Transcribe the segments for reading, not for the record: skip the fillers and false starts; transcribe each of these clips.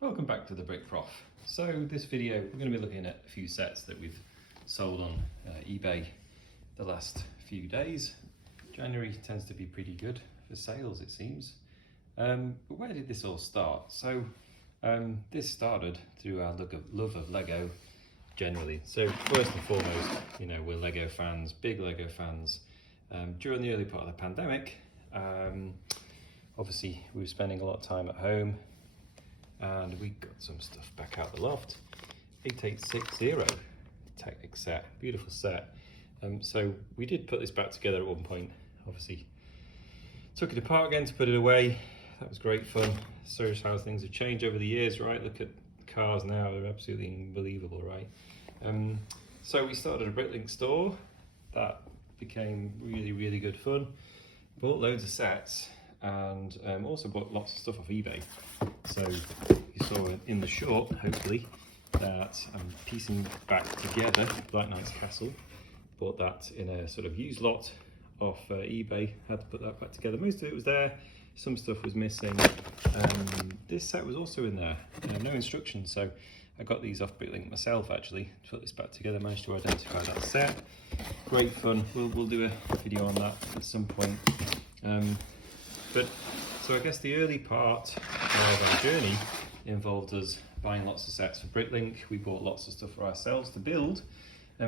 Welcome back to the Brick Prof. So this video we're going to be looking at a few sets that we've sold on eBay the last few days. January tends to be pretty good for sales, it seems. But where did this all start? So this started through our love of Lego generally. So first and foremost, you know, we're Lego fans, big Lego fans. During the early part of the pandemic, obviously we were spending a lot of time at home, and we got some stuff back out the loft. 8860 Technic set, beautiful set. So we did put this back together at one point. Obviously took it apart again to put it away. That was great fun. Shows how things have changed over the years, right? Look at cars now, they're absolutely unbelievable, right? So we started a Bricklink store. That became really good fun. Bought loads of sets, and also bought lots of stuff off eBay. So you saw in the short, hopefully, that I'm piecing back together Black Knight's Castle. Bought that in a sort of used lot off eBay, had to put that back together. Most of it was there, some stuff was missing. This set was also in there, no instructions, so I got these off Bricklink myself actually, to put this back together, managed to identify that set. Great fun, we'll do a video on that at some point. So I guess the early part of our journey involved us buying lots of sets for Bricklink. We bought lots of stuff for ourselves to build.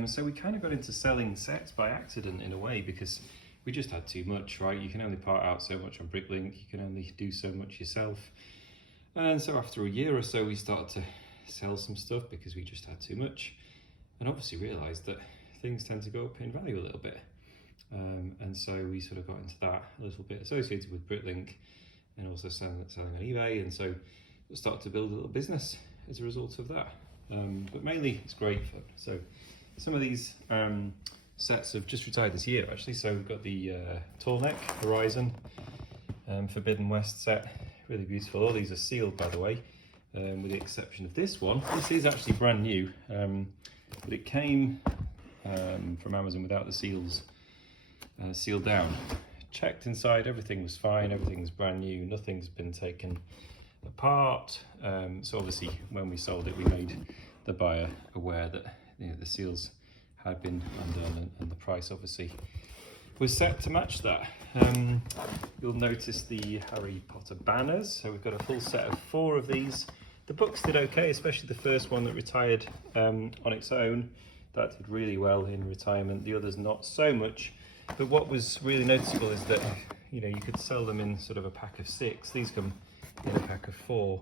So we kind of got into selling sets by accident in a way, because we just had too much, right? You can only part out so much on Bricklink, you can only do so much yourself. And so after a year or so, we started to sell some stuff because we just had too much. And obviously realised that things tend to go up in value a little bit. And so we sort of got into that a little bit associated with Bricklink, and also selling on eBay, and so we started to build a little business as a result of that. But mainly it's great fun. So some of these sets have just retired this year actually. So we've got the Tall Neck Horizon Forbidden West set, really beautiful. All these are sealed, by the way, with the exception of this one. This is actually brand new, but it came from Amazon without the seals sealed down. Checked inside, everything was fine, everything's brand new, nothing's been taken apart. So obviously when we sold it, we made the buyer aware that, you know, the seals had been undone, and the price obviously was set to match that. You'll notice the Harry Potter banners. So we've got a full set of 4 of these. The books did okay, especially the first one that retired on its own. That did really well in retirement. The others not so much. But what was really noticeable is that, you know, you could sell them in sort of a pack of 6. These come in a pack of 4.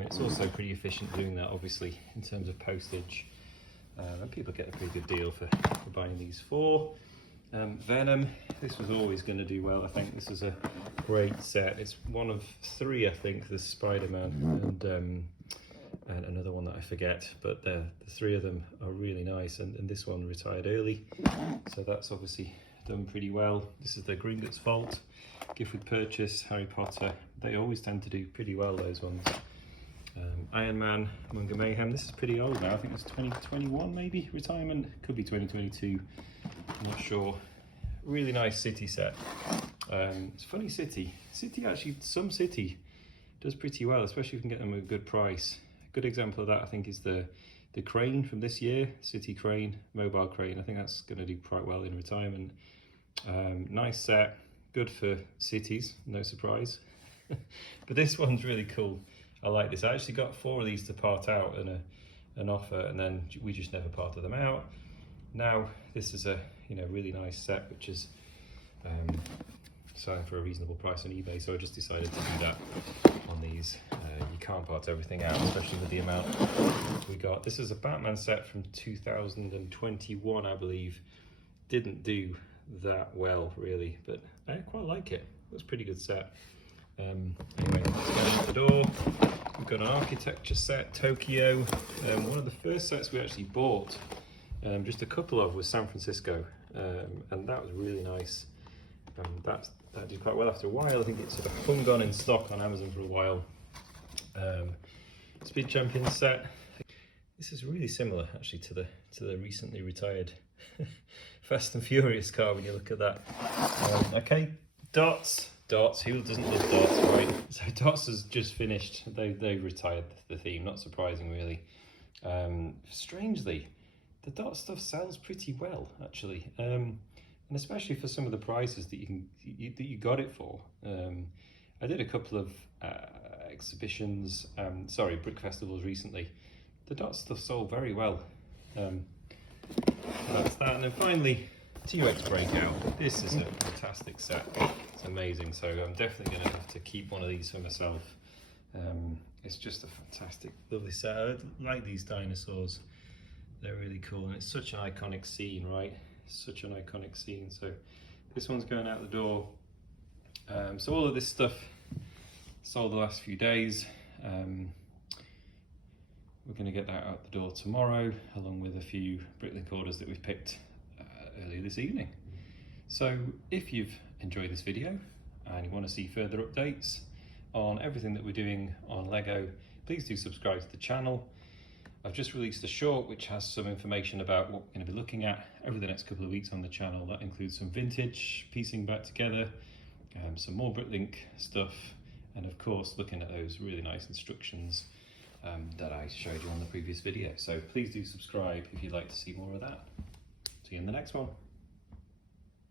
It's also pretty efficient doing that, obviously, in terms of postage. And people get a pretty good deal for buying these 4. Venom, this was always going to do well. I think this is a great set. It's one of 3, I think, the Spider-Man and another one that I forget, but the 3 of them are really nice, and this one retired early, so that's obviously done pretty well. This is the Gringotts Vault, gift with purchase, Harry Potter. They always tend to do pretty well, those ones. Iron Man, Monger Mayhem. This is pretty old now. I think it's 2021 maybe, retirement. Could be 2022, I'm not sure. Really nice City set. It's funny, City actually, some City does pretty well, especially if you can get them at a good price. A good example of that, I think, is the crane from this year, City crane, mobile crane. I think that's going to do quite well in retirement. Nice set, good for cities, no surprise. But this one's really cool. I like this. I actually got 4 of these to part out in an offer, and then we just never parted them out. Now this is a, you know, really nice set, which is selling for a reasonable price on eBay. So I just decided to do that on these. You can't part everything out, especially with the amount we got. This is a Batman set from 2021, I believe. Didn't do that well really, but I quite like it. It was a pretty good set. Anyway, let's go out the door. We've got an architecture set, Tokyo. One of the first sets we actually bought, just a couple of, was San Francisco, and that was really nice. That did quite well after a while. I think it sort of hung on in stock on Amazon for a while. Speed Champion set. This is really similar actually to the recently retired Fast and Furious car when you look at that. Okay, Dots. Dots, who doesn't love Dots, right? So Dots has just finished. They retired the theme, not surprising really. Strangely, the Dot stuff sells pretty well actually, and especially for some of the prices that you got it for. I did a couple of brick festivals recently. The Dot stuff sold very well. So that's that, and then finally, T-Rex Breakout. This is a fantastic set. It's amazing. So I'm definitely going to have to keep one of these for myself. It's just a fantastic, lovely set. I like these dinosaurs. They're really cool, and it's such an iconic scene, right? Such an iconic scene. So this one's going out the door. So all of this stuff sold the last few days. We're going to get that out the door tomorrow, along with a few Bricklink orders that we've picked earlier this evening. So if you've enjoyed this video and you want to see further updates on everything that we're doing on Lego, please do subscribe to the channel. I've just released a short which has some information about what we're going to be looking at over the next couple of weeks on the channel. That includes some vintage piecing back together, some more Bricklink stuff, and of course looking at those really nice instructions that I showed you on the previous video. So please do subscribe if you'd like to see more of that. See you in the next one.